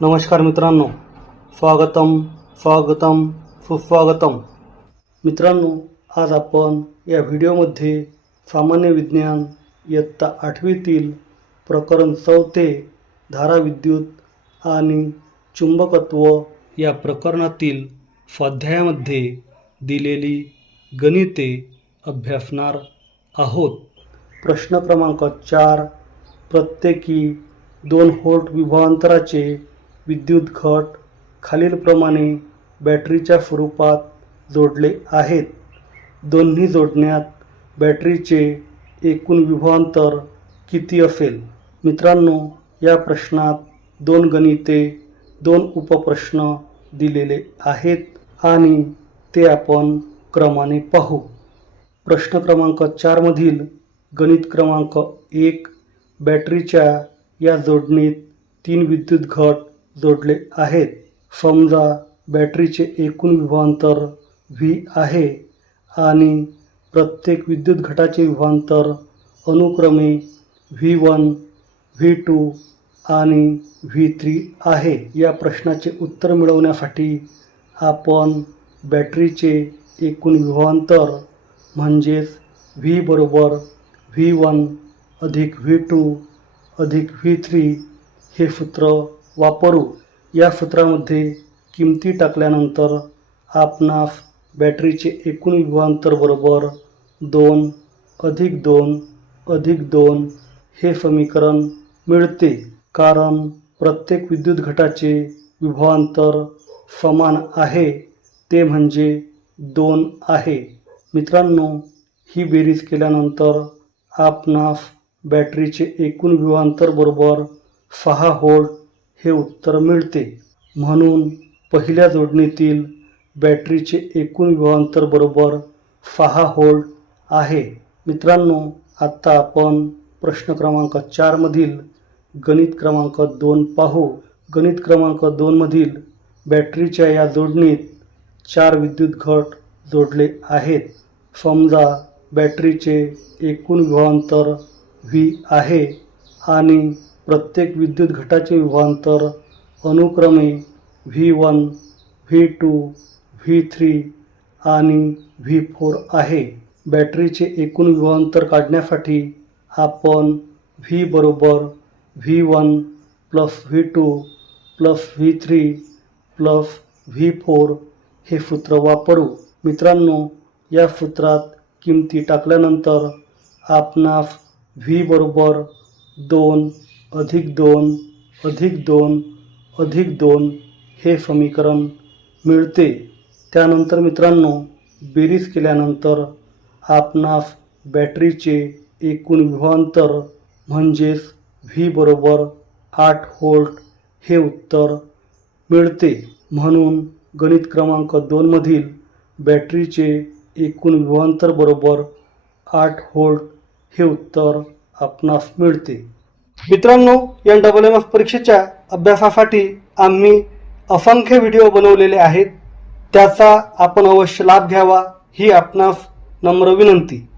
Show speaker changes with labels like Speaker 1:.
Speaker 1: नमस्कार मित्रांनो स्वागतम स्वागतम सुस्वागतम. मित्रांनो आज आपण या व्हिडिओमध्ये सामान्य विज्ञान इयत्ता आठवीतील प्रकरण चौथे धाराविद्युत आणि चुंबकत्व या प्रकरणातील स्वाध्यायामध्ये दिलेली गणिते अभ्यासणार आहोत. प्रश्न क्रमांक चार प्रत्येकी दोन होल्ट विभवांतराचे विद्युत घट खालीलप्रमाणे बॅटरीच्या स्वरूपात जोडले आहेत. दोन्ही जोडण्यात बॅटरीचे एकूण विभवांतर किती असेल? मित्रांनो या प्रश्नात दोन गणिते दोन उपप्रश्न दिलेले आहेत आणि ते आपण क्रमाने पाहू. प्रश्न क्रमांक चारमधील गणित क्रमांक एक बॅटरीच्या या जोडणीत तीन विद्युत घट जोडले आहेत. समजा बॅटरीचे एकूण विभवांतर व्ही आहे आणि प्रत्येक विद्युत घटाचे विभांतर अनुक्रमे व्ही वन व्ही टू आणि व्ही थ्री आहे. या प्रश्नाचे उत्तर मिळवण्यासाठी आपण बॅटरीचे एकूण विभवांतर म्हणजेच व्ही बरोबर व्ही वन अधिक व्ही टू अधिक व्ही थ्री हे सूत्र वापरू. या सूत्रामध्ये किमती टाकल्यानंतर आपणास बॅटरीचे एकूण विभांतर बरोबर दोन अधिक दोन अधिक दोन हे समीकरण मिळते. कारण प्रत्येक विद्युत घटाचे विभवांतर समान आहे ते म्हणजे दोन आहे. मित्रांनो ही बेरीज केल्यानंतर आपणास बॅटरीचे एकूण विवांतर बरोबर सहा होल्ट हे उत्तर मिळते. म्हणून पहिल्या जोडणीतील बॅटरीचे एकूण विवांतर बरोबर सहा होल्ट आहे. मित्रांनो आत्ता आपण प्रश्न क्रमांक चारमधील गणित क्रमांक दोन पाहू. गणित क्रमांक दोनमधील बॅटरीच्या या जोडणीत चार विद्युत घट जोडले आहेत. समजा बॅटरीचे एकूण विभवांतर व्ही आहे आणि प्रत्येक विद्युत घटाचे विभवांतर अनुक्रमे V one V two V three आणि व्ही फोर आहे. बॅटरीचे एकूण विभवांतर काढण्यासाठी आपण व्ही बरोबर V one plus V two plus V three plus V four हे सूत्र वापरू. मित्रांनो या सूत्रात किमती टाकल्यानंतर आपणास व्ही बरोबर दोन अधिक दोन अधिक दोन अधिक दोन हे समीकरण मिळते. त्यानंतर मित्रांनो बेरीज केल्यानंतर आपणास बॅटरीचे एकूण विभांतर म्हणजेच व्ही बरोबर आठ व्होल्ट हे उत्तर मिळते. म्हणून गणित क्रमांक दोनमधील बॅटरीचे एकूण विभवांतर बरोबर आठ व्होल्ट हे उत्तर आपणास मिळते. मित्रांनो या डबल एम एफ परीक्षेच्या अभ्यासासाठी आम्ही असंख्य व्हिडिओ बनवलेले आहेत. त्याचा आपण अवश्य लाभ घ्यावा ही आपणास नम्र विनंती.